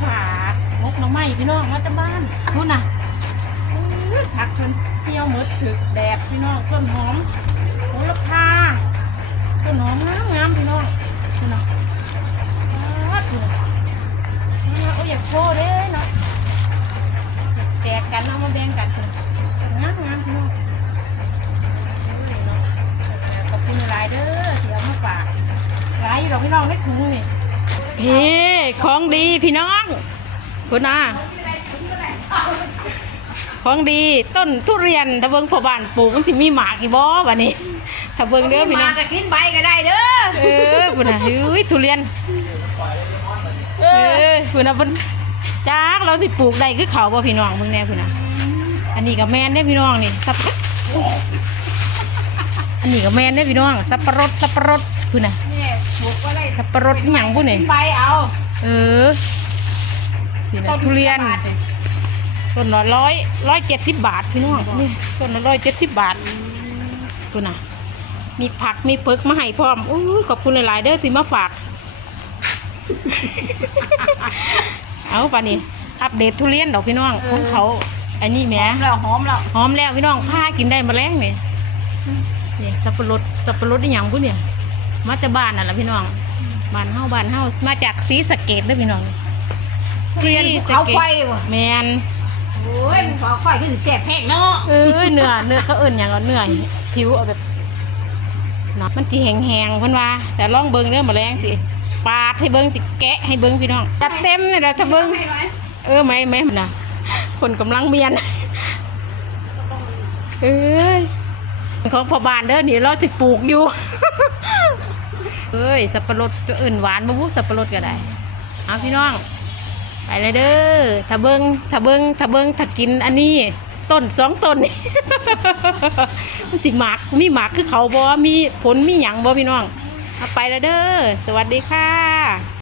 ฝากมกน้องไม้พี่น้องมาจากบ้านนู่นน่ะผักเพิ่นเที่ยวหมดถึกแดดพี่น้องต้นหอมโหระพาต้นหอมงามงามพี่น้องพี่น้องวัดเลยโอ้ยอยากโชว์เด้เนาะแจกกันเอามาแบ่งกันเถอะงามงามพี่น้องเอ้ยเนาะขอบคุณหลายเด้อที่เอามาฝากหลายอยู่ดอกพี่น้องไม่ถุงนี่พี่ ของดีพี่น้องคุณอาของดีต้นทุเรียนถ้าเบิ่งพ่อบ้านปลูกมันสิมีหมากอีบ่บัดนี้ถ้าเบิ่งเด้อพี่น้องมาก็กินใบก็ได้เด้อเออพุ่นน่ะเฮ้ยทุเรียนเออพุ่นน่ะเพิ่นจักเราสิปลูกได้คือเขาบ่พี่น้องเบิ่งแน่พุ่นน่ะอันนี้ก็แม่นเด้อพี่น้องนี่สับปะอันนี้ก็แม่นเด้อพี่น้องสับปะรดสับปะรดพุ่นน่ะนี่ปลูกก็ได้สับปะรดอีหยังพุ่นนี่กินใบเอา เออนี่นะทุเรียน ต้นละร้อยร้อยเจ็ดสิบบาทพี่น้องนี่ต้นละร้อยเจ็ดสิบบาทคุณน่ะ มีผักมีเพิกมาให้พร้อมอู้ยขอบคุณหลาย ๆ เด้อที่มาฝาก เอาป่ะนี่อัปเดตทุเรียนดอกพี่น้องของเขาอันนี้แหมหอมแล้วหอมแล้วหอมแล้วพี่น้องผ้ากินได้มาแรงนี่นี่สับปะรดสับปะรดอีหยังบุเนี่ยมาแต่บ้านน่ะล่ะพี่น้อง บ้านเฮาบ้านเฮามาจากศรีสะเกดเด้อพี่น้องศรีเขาสะเกไฟดว่ะแมนโอ้ยมันเขาไฟคือสิแซ่บแพงเนาะเอ้ยเนื้อเนื้อเขาเอิ่นอย่างเอาเนื้อผิวเอาแบบเนาะมันจีแห้งๆเพิ่นว่า แต่ลองเบิ่งเด้อมาแรงสิปาดให้เบิ่งสิแกะให้เบิ่งพี่น้องจัดเต็มนี่แหละถ้าเบิ่งเออไม่ไม่นะคนกำลังเมียนเอ้ยของพ่อบ้านเด้อนี่เราสิปลูกอยู่ เอ้ยสับปะรดตัวอื่นหวานบ่บุสับปะรดก็ได้เอาพี่น้อง ไปเลยเด้อถ้าเบิงถ้าเบิงถ้าเบิงถ้ากินอันนี้ต้นสองต้นนี่มันสิหมากมีหมากคือเขาบ่มีผลมีหยังบ่พี่น้องเอาไปแล้วเด้อสวัสดีค่ะ